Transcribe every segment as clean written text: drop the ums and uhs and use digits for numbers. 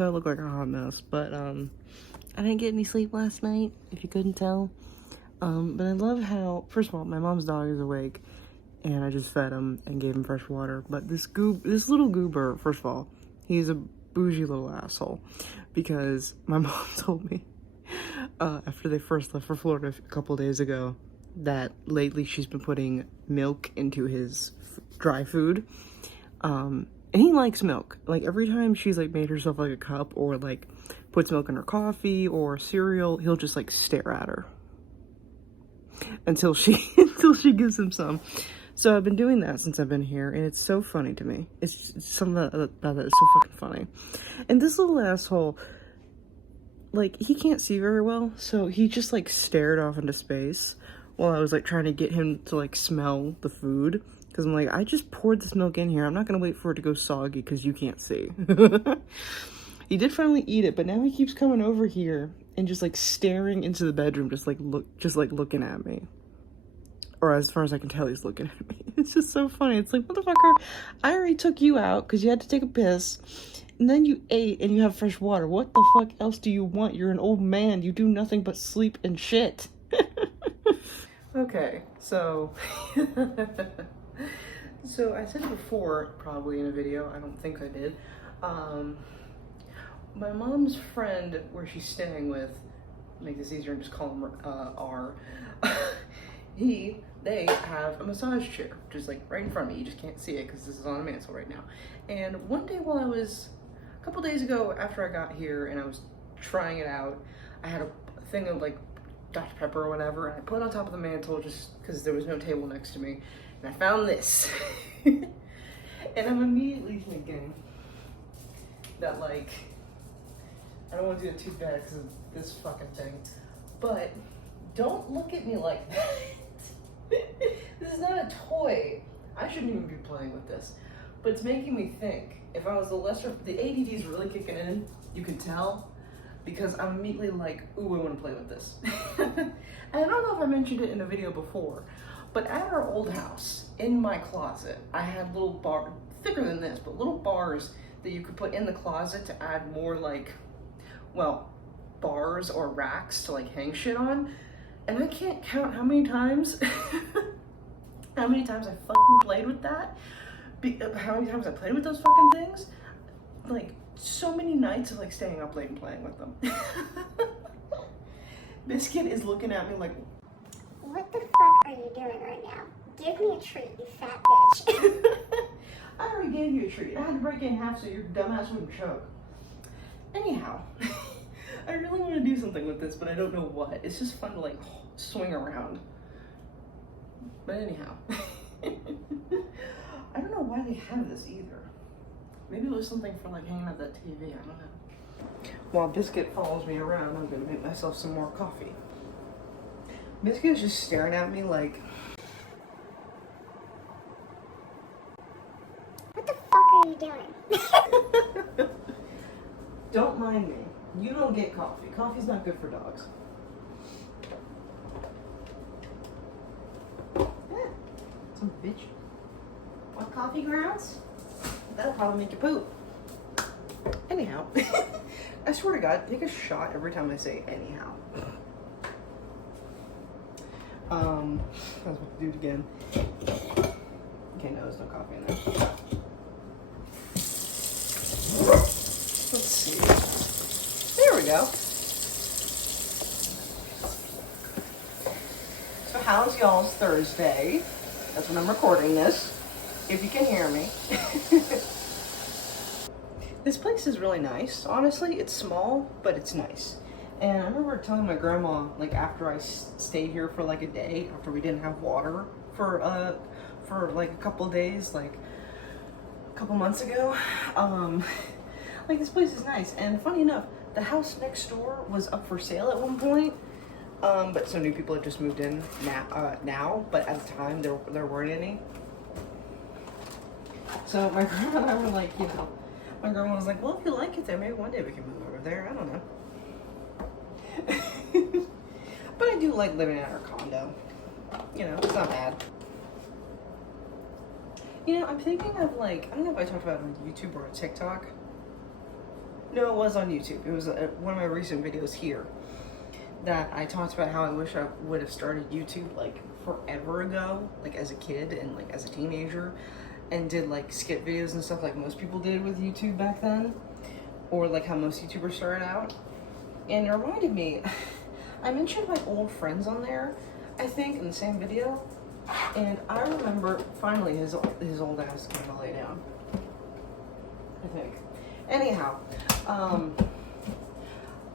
so I look like a hot mess. But I didn't get any sleep last night, if you couldn't tell. But I love how, first of all, my mom's dog is awake, and I just fed him and gave him fresh water. But this little goober, first of all, he's a bougie little asshole, because my mom told me after they first left for Florida a couple days ago that lately she's been putting milk into his dry food. And he likes milk. Like, every time she's like made herself like a cup or like puts milk in her coffee or cereal, he'll just like stare at her until she gives him some. So I've been doing that since I've been here, and it's so funny to me. It's something about that is so fucking funny. And this little asshole, like, he can't see very well, so he just like stared off into space while I was like trying to get him to like smell the food, because I'm like, I just poured this milk in here. I'm not gonna wait for it to go soggy because you can't see. He did finally eat it, but now he keeps coming over here and just like staring into the bedroom, just like looking at me. Or as far as I can tell, he's looking at me. It's just so funny. It's like, motherfucker, I already took you out because you had to take a piss, and then you ate and you have fresh water. What the fuck else do you want? You're an old man. You do nothing but sleep and shit. Okay, so so I said it before, probably in a video. I don't think I did. My mom's friend, where she's staying with, make this easier and just call him R. They have a massage chair, which is like right in front of me. You just can't see it because this is on a mantle right now. And one day while a couple days ago after I got here and I was trying it out, I had a thing of like Dr. Pepper or whatever, and I put it on top of the mantle just because there was no table next to me. And I found this. And I'm immediately thinking that, like, I don't want to do it too bad because of this fucking thing, but don't look at me like that. This is not a toy. I shouldn't even be playing with this, but it's making me think. If I was the ADD is really kicking in, you can tell, because I'm immediately like, ooh, I want to play with this. And I don't know if I mentioned it in a video before, but at our old house, in my closet, I had little bars, thicker than this, but little bars that you could put in the closet to add more like, well, bars or racks to like hang shit on. And I can't count how many times I fucking played with that. How many times I played with those fucking things. Like, so many nights of like staying up late and playing with them. Biscuit is looking at me like, what the fuck are you doing right now? Give me a treat, you fat bitch. I already gave you a treat. I had to break it in half so your dumbass wouldn't choke. Anyhow, I really want to do something with this, but I don't know what. It's just fun to like swing around. But anyhow, I don't know why they have this either. Maybe it was something for like hanging up that TV, I don't know. While Biscuit follows me around, I'm gonna make myself some more coffee. Biscuit is just staring at me like, What the fuck are you doing? don't mind me. You don't get coffee. Coffee's not good for dogs. Some bitch. Want coffee grounds? That'll probably make you poop. Anyhow, I swear to God, take a shot every time I say anyhow. I was about to do it again. Okay, no, there's no coffee in there. Let's see. There we go. So how's y'all's Thursday? That's when I'm recording this, if you can hear me. This place is really nice. Honestly, it's small, but it's nice. And I remember telling my grandma, like, after I stayed here for like a day, after we didn't have water for like a couple of days, like a couple months ago, like, this place is nice. And funny enough, the house next door was up for sale at one point, but some new people had just moved in now, but at the time there weren't any. So my grandma and I were like, you know, my grandma was like, well, if you like it there, maybe one day we can move over there. I don't know. But I do like living in our condo. You know, it's not bad. You know, I'm thinking of like, I don't know if I talked about it on YouTube or on TikTok. No, it was on YouTube. It was one of my recent videos here that I talked about how I wish I would have started YouTube like forever ago, like as a kid and like as a teenager, and did like skit videos and stuff like most people did with YouTube back then, or like how most YouTubers started out. And it reminded me, I mentioned my old friends on there, I think, in the same video, and I remember finally his old ass kind of lay down, I think. Anyhow,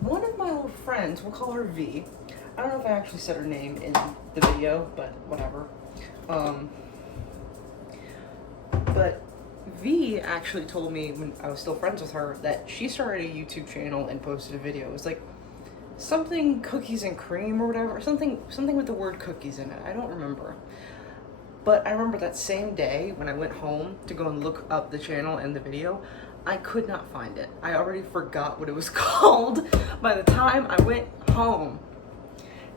one of my old friends, we'll call her V. I don't know if I actually said her name in the video, but whatever. But V actually told me when I was still friends with her that she started a YouTube channel and posted a video. It was like something cookies and cream or whatever, something with the word cookies in it. I don't remember. But I remember that same day when I went home to go and look up the channel and the video, I could not find it. I already forgot what it was called by the time I went home.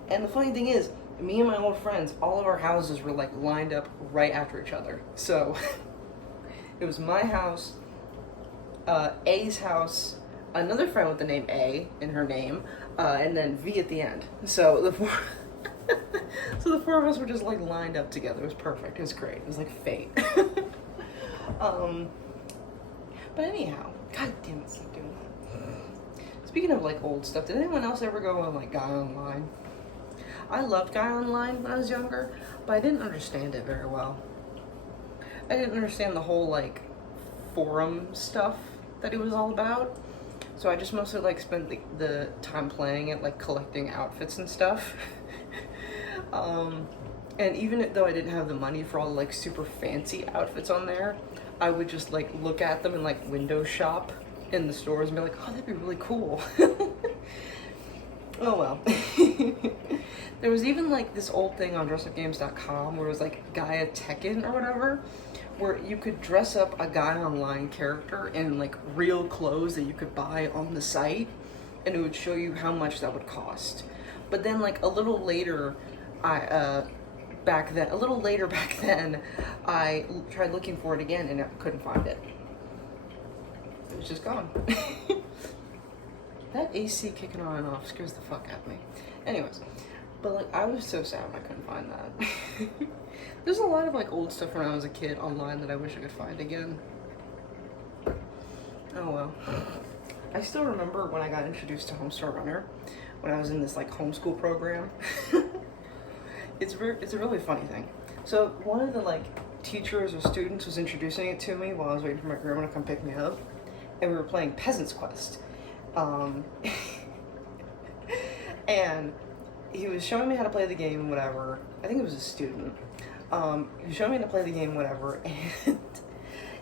And the funny thing is, me and my old friends, all of our houses were like lined up right after each other. So it was my house, A's house, another friend with the name A in her name, and then V at the end. So the four of us were just like lined up together. It was perfect. It was great. It was like fate. But anyhow, god damn it, stop doing that. Speaking of like old stuff, did anyone else ever go on like Guy Online? I loved Guy Online when I was younger, but I didn't understand it very well. I didn't understand the whole like forum stuff that it was all about. So I just mostly like spent the time playing it, like collecting outfits and stuff. And even though I didn't have the money for all the like super fancy outfits on there, I would just like look at them and like window shop in the stores and be like, oh, that'd be really cool. Oh well. There was even like this old thing on dressupgames.com where it was like Gaia Tekken or whatever, where you could dress up a Guy Online character in like real clothes that you could buy on the site, and it would show you how much that would cost. But then like a little later, back then, I tried looking for it again and I couldn't find it. It was just gone. That AC kicking on and off scares the fuck out of me. Anyways, but like I was so sad when I couldn't find that. There's a lot of like old stuff when I was a kid online that I wish I could find again. Oh well. I still remember when I got introduced to Homestar Runner, when I was in this like homeschool program. It's a really funny thing. So one of the like teachers or students was introducing it to me while I was waiting for my grandma to come pick me up, and we were playing Peasant's Quest. And he was showing me how to play the game, whatever. I think it was a student. He was showing me how to play the game, whatever, and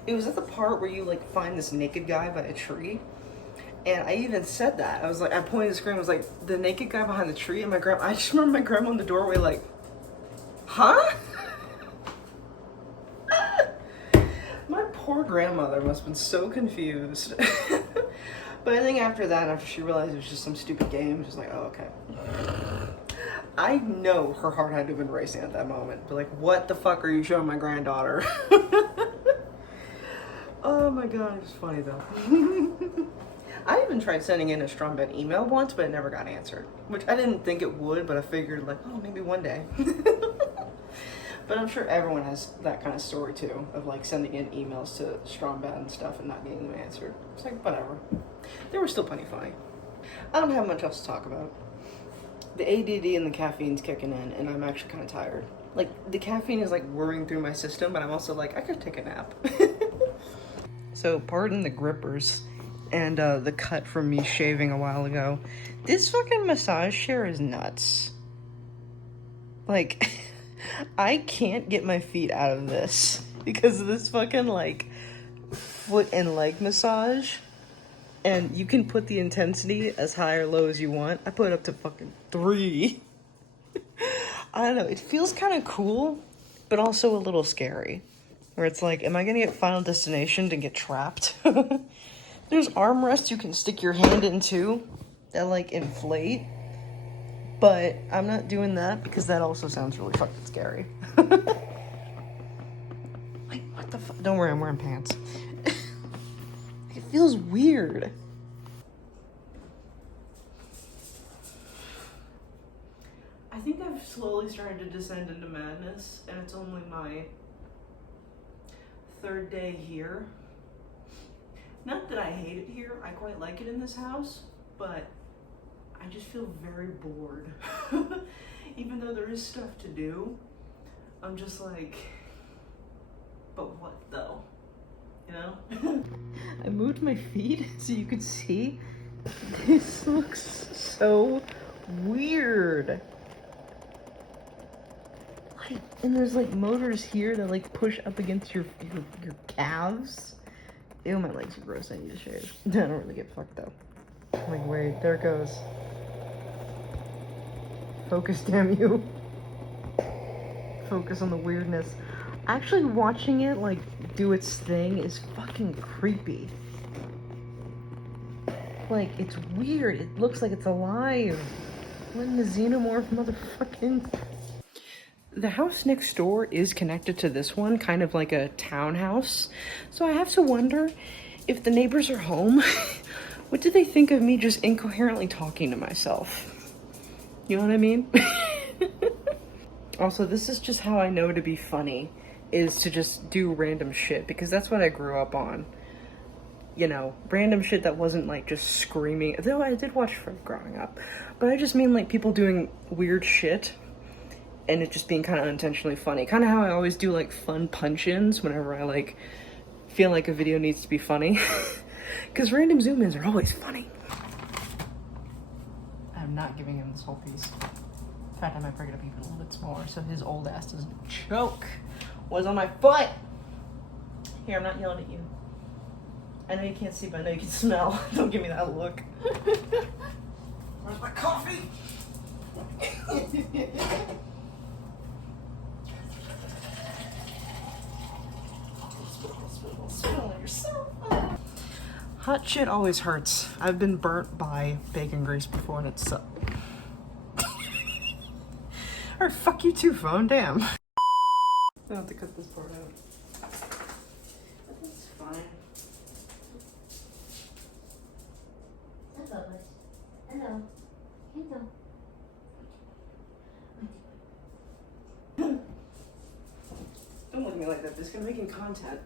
it was at the part where you like find this naked guy by a tree. And I even said that. I was like, I pointed at the screen, I was like, the naked guy behind the tree, and I just remember my grandma in the doorway like, huh? My poor grandmother must have been so confused. But I think after that, after she realized it was just some stupid game, she was like, oh, okay. I know her heart had to have been racing at that moment. But like, what the fuck are you showing my granddaughter? Oh my god, it was funny though. I even tried sending in a Strumbet email once, but it never got answered. Which I didn't think it would, but I figured like, oh, maybe one day. But I'm sure everyone has that kind of story too, of like sending in emails to Strumbet and stuff and not getting them answered. It's like, whatever. They were still plenty funny. I don't have much else to talk about. The ADD and the caffeine's kicking in, and I'm actually kind of tired. Like, the caffeine is like whirring through my system, but I'm also like, I could take a nap. So, pardon the grippers and the cut from me shaving a while ago. This fucking massage chair is nuts. Like, I can't get my feet out of this because of this fucking, like, foot and leg massage. And you can put the intensity as high or low as you want. I put it up to fucking 3. I don't know. It feels kind of cool, but also a little scary. Where it's like, am I gonna get Final Destination to get trapped? There's armrests you can stick your hand into that like inflate. But I'm not doing that because that also sounds really fucking scary. Like, what the fuck? Don't worry, I'm wearing pants. It feels weird. I think I've slowly started to descend into madness, and it's only my 3rd day here. Not that I hate it here, I quite like it in this house, but I just feel very bored. Even though there is stuff to do, I'm just like, but what though? You know? I moved my feet so you could see. This looks so weird. Like, and there's like motors here that like push up against your calves. Ew, my legs are gross. I need to shave. I don't really get fucked though. Like, wait, there it goes. Focus, damn you. Focus on the weirdness. Actually watching it like do its thing is fucking creepy. Like, it's weird. It looks like it's alive. When the xenomorph motherfucking... The house next door is connected to this one, kind of like a townhouse. So I have to wonder if the neighbors are home. What do they think of me just incoherently talking to myself? You know what I mean? Also, this is just how I know to be funny, is to just do random shit, because that's what I grew up on. You know, random shit that wasn't like just screaming. Though I did watch Fred growing up, but I just mean like people doing weird shit and it just being kind of unintentionally funny. Kind of how I always do like fun punch-ins whenever I like feel like a video needs to be funny. Because random zoom-ins are always funny. I'm not giving him this whole piece. In fact, I might break it up even a little bit smaller so his old ass doesn't choke. What's on my foot? Here, I'm not yelling at you. I know you can't see, but I know you can smell. Don't give me that look. Where's my coffee? Spill on yourself. Hot shit always hurts. I've been burnt by bacon grease before and it sucks. Or fuck you too, phone. Damn. I have to cut this part out. It's fine. Hello. Hello. Don't look at me like that, Biscuit. I'm making content.